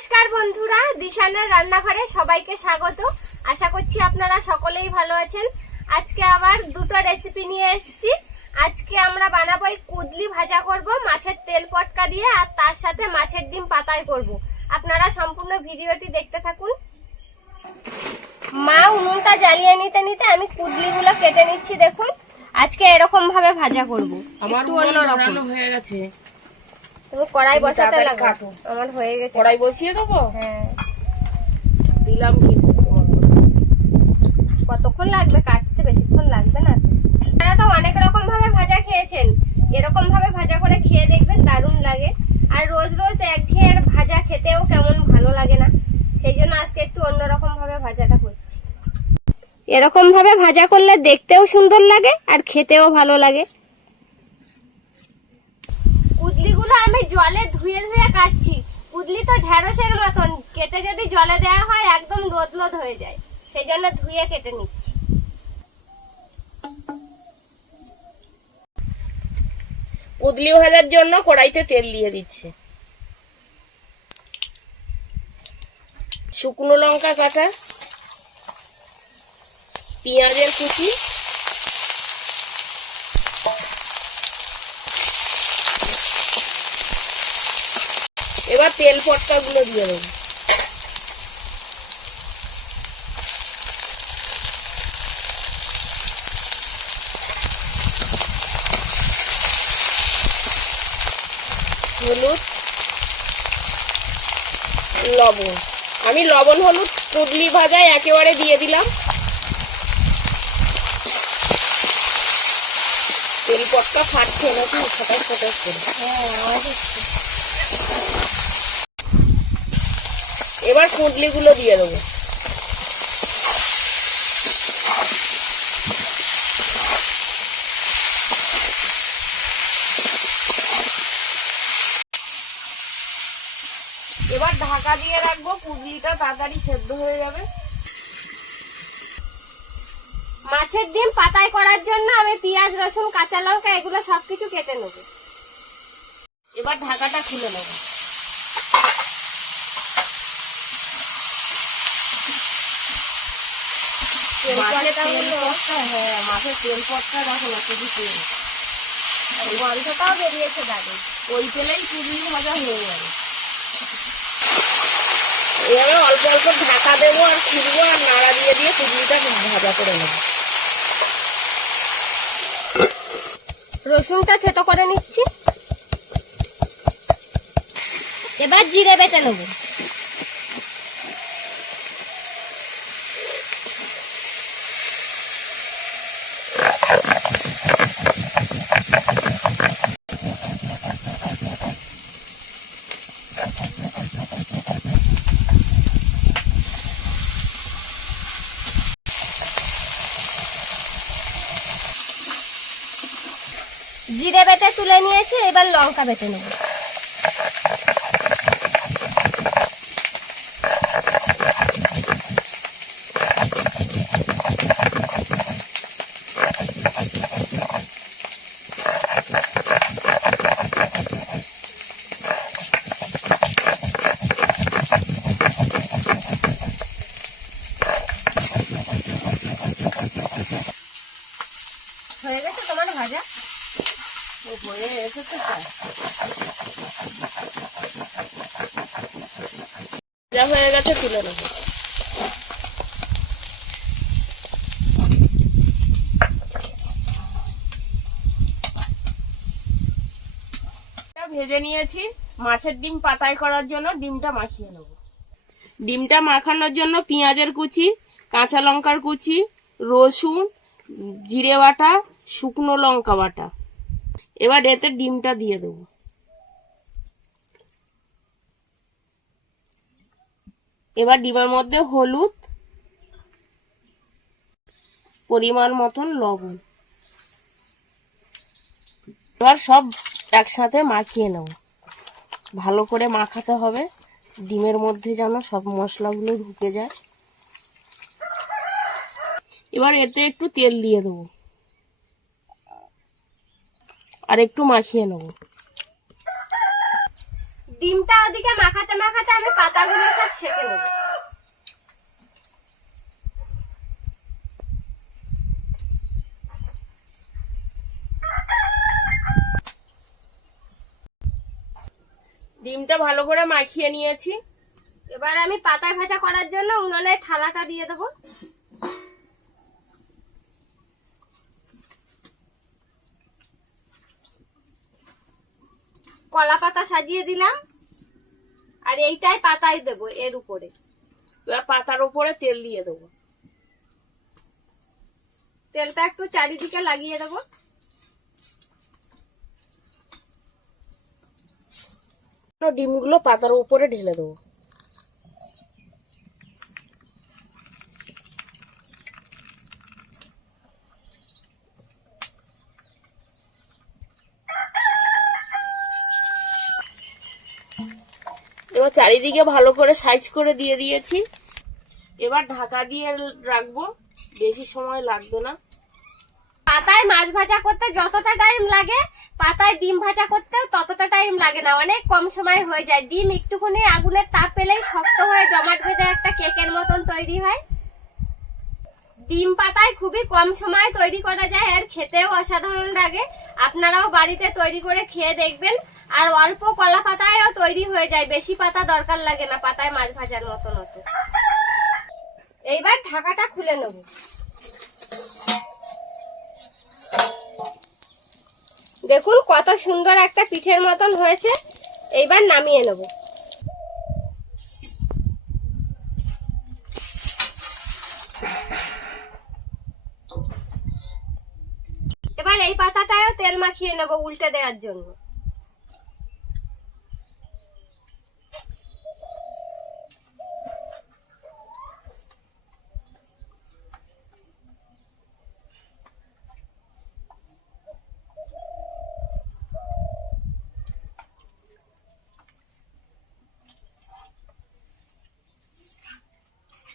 নমস্কার বন্ধুরা, দিশানের রান্নাঘরে সবাইকে স্বাগত। আশা করছি আপনারা সকলেই ভালো আছেন। আজকে আবার দুটো রেসিপি নিয়ে এসেছি। আজকে আমরা বানাবো কুদলি ভাজা করব মাছের তেল পটকা দিয়ে, আর তার সাথে মাছের ডিম পাতায় করব। আপনারা সম্পূর্ণ ভিডিওটি দেখতে থাকুন। মা উনুনটা জ্বালিয়ে নিতে নিতে আমি কুদলিগুলো কেটে নিচ্ছি। দেখুন, আজকে এরকম ভাবে ভাজা করব। একটু অন্যরকম হয়ে গেছে। তুমি কড়াই বসাতে লাগো। আমার হয়ে গেছে। কড়াই বসিয়ে দেবো। হ্যাঁ, দিলাম কিন্তু কতক্ষণ লাগবে কাটতে? বেশিক্ষণ লাগবে না। আপনারা তো অনেক রকম ভাবে ভাজা খেয়েছেন, এরকম ভাবে ভাজা করে খেয়ে দেখবেন, দারুণ লাগে। আর রোজ রোজ একঘেয়ে ভাজা খেতেও কেমন ভালো লাগে না, সেই জন্য আজকে একটু অন্যরকম ভাবে ভাজাটা করছি। এরকম ভাবে ভাজা করলে দেখতেও সুন্দর লাগে আর খেতেও ভালো লাগে। কুদলিগুলো আমি জলে ধুয়ে ধুয়ে কাটছি। কুদলি তো ঢেঁড়সের মতন, কেটে যদি জলে দেওয়া হয় একদম লোদ লোদ হয়ে যায়, সেই জন্য ধুয়ে কেটে নিচ্ছি। কুদলি ভাজার জন্য কড়াইতে তেল দিয়ে দিচ্ছে। শুকনো লঙ্কা কাটা, পেঁয়াজের কুচি, এবার তেল পটকা গুলো দিয়ে দেবো। হলুদ, লবণ। আমি লবণ হলুদ কুদলি ভাজায় একেবারে দিয়ে দিলাম। তেল পটকা ফাটছে নাকি ফটাস ফটাস করে। এবার কুদলি গুলো দিয়ে দেবো। এবার ঢাকা দিয়ে রাখবো, কুদলিটা তাড়াতাড়ি সেদ্ধ হয়ে যাবে। মাছের ডিম পাতায় করার জন্য আমি পেঁয়াজ, রসুন, কাঁচা লঙ্কা এগুলো সবকিছু কেটে নেব। এবার ঢাকাটা খুলে নেব। মাছের তেল পটকা দেখো না, শুধু তেল, গন্ধটাও বেরিয়েছে দারুণ। ওই তেলেই কুদলি ভাজা হয়ে যাবে। এভাবে অল্প অল্প ঢাকা দেবো আর ফিরবো আর নাড়া দিয়ে দিয়ে কুদলিটা ভাজা করে নেব। রসুনটা থেতো করে নিচ্ছি। এবার জিরে বেটে নেব। জিরে বেটে তুলে নিয়েছি, এবার লঙ্কা বেটে নেব। হয়ে গেছে তোমার ভাজা? হয়ে এসেছে, যা হয়ে গেছে তুলে নেব। ভেজে নিয়েছি। মাছের ডিম পাতায় করার জন্য ডিমটা মাখিয়ে নেব। ডিমটা মাখানোর জন্য পেঁয়াজের কুচি, কাঁচা লঙ্কার কুচি, রসুন, জিরে বাটা, শুকনো লঙ্কা বাটা। এবার এতে ডিমটা দিয়ে দেবো। এবার ডিমের মধ্যে হলুদ, পরিমাণ মতন লবণ। এবার সব একসাথে মাখিয়ে নেব। ভালো করে মাখাতে হবে, ডিমের মধ্যে যেন সব মশলাগুলো ঢুকে যায়। এবার এতে একটু তেল দিয়ে দেবো আর একটু মাখিয়ে নেব। ডিমটা ওদিকে মাখাতে মাখাতে আমি পাতাগুলো সব সেঁকে নেব। ডিমটা ভালো করে মাখিয়ে নিয়েছি। এবার আমি পাতায় ভাজা করার জন্য উনুনে থালাটা দিয়ে দেবো। কলা পাতা সাজিয়ে দিলাম, আর এইটাই পাতায় দেবো এর উপরে। এবার পাতার উপরে তেল দিয়ে দেবো। তেলটা একটু চারিদিকে লাগিয়ে দেবো। ডিমগুলো পাতার উপরে ঢেলে দেবো। এবার চারিদিকে ভালো করে সাইজ করে দিয়ে দিয়েছি। এবার ঢাকা দিয়ে রাখবো, বেশি সময় লাগবে না। পাতায় মাছ ভাজা করতে যতটা টাইম লাগে পাতায় ডিম ভাজা করতেও ততটা টাইম লাগে না, অনেক কম সময় হয়ে যায়। ডিম একটুখানি আগুনের তাপ পেলেই শক্ত হয়ে জমাট বেঁধে একটা কেকের মতন তৈরি হয়। ডিম পাতায় খুবই কম সময় তৈরি করা যায়, আর খেতেও অসাধারণ লাগে। আপনারাও বাড়িতে তৈরি করে খেয়ে দেখবেন। আর অল্প কলা পাতায়ও তৈরি হয়ে যায়, বেশি পাতা দরকার লাগে না পাতায় মাছ ভাজার মতন হতো। এইবার ঢাকাটা খুলে নেব। দেখুন কত সুন্দর একটা পিঠের মতন হয়েছে। এইবার নামিয়ে নেব। এবার এই পাতাটায়ও তেল মাখিয়ে নেব উল্টে দেওয়ার জন্য।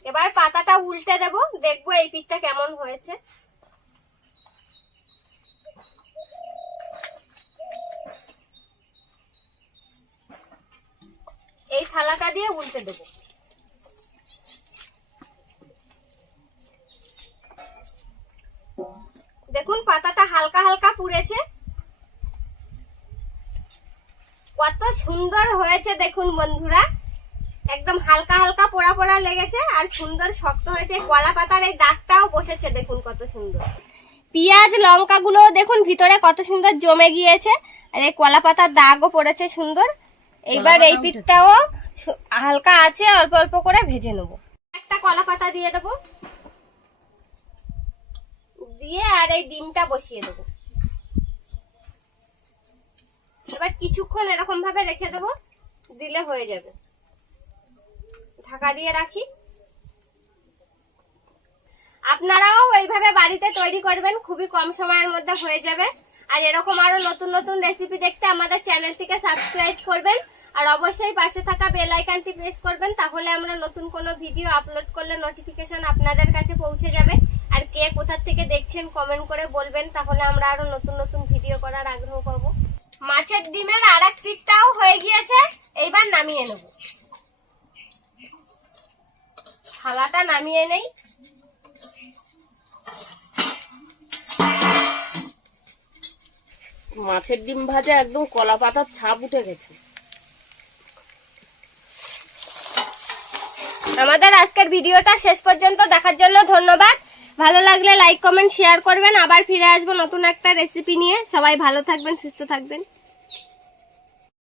এবার পাতাটা উল্টে দেব, দেখবো এই পিঠটা কেমন হয়েছে। এই থালাটা দিয়ে উল্টে দেব। দেখুন পাতাটা হালকা হালকা পুড়েছে, কত সুন্দর হয়েছে দেখুন বন্ধুরা। একদম হালকা হালকা পোড়া পোড়া লেগেছে আর সুন্দর শক্ত হয়েছে। কলা পাতার এই দাগটাও বসেছে দেখুন কত সুন্দর। পেঁয়াজ লঙ্কা গুলো দেখুন ভিতরে কত সুন্দর জমে গিয়েছে, আর এই কলা পাতার দাগও পড়েছে সুন্দর। এইবার এই পিঠটাও হালকা আছে, অল্প অল্প করে ভেজে নেব। একটা কলা পাতা দিয়ে দেবো, দিয়ে আর এই ডিমটা বসিয়ে দেবো। এবার কিছুক্ষণ এরকম ভাবে রেখে দেবো, দিলে হয়ে যাবে। ঢাকা দিয়ে রাখি। আপনারাও এইভাবে বাড়িতে তৈরি করবেন, খুবই কম সময়ের মধ্যে হয়ে যাবে। আর এরকম আরো নতুন নতুন রেসিপি দেখতে আমাদের চ্যানেলটিকে সাবস্ক্রাইব করবেন, আর অবশ্যই পাশে থাকা বেল আইকনটি প্রেস করবেন, তাহলে আমরা নতুন কোনো ভিডিও আপলোড করলে নোটিফিকেশন আপনাদের কাছে পৌঁছে যাবে। আর কে কোথা থেকে দেখছেন কমেন্ট করে বলবেন, তাহলে আমরা আরো নতুন নতুন ভিডিও করার আগ্রহ পাবো। মাছের ডিমের আর এক পিঠটাও হয়ে গিয়েছে, এইবার নামিয়ে নেব। থালাটা নামিয়ে নেই। মাছের ডিম ভাজা একদম কলা পাতার ছাপ উঠে গেছে। আমাদের আজকের ভিডিওটা শেষ পর্যন্ত দেখার জন্য ধন্যবাদ। ভালো লাগলে লাইক কমেন্ট শেয়ার করবেন। আবার ফিরে আসবো নতুন একটা রেসিপি নিয়ে। সবাই ভালো থাকবেন, সুস্থ থাকবেন।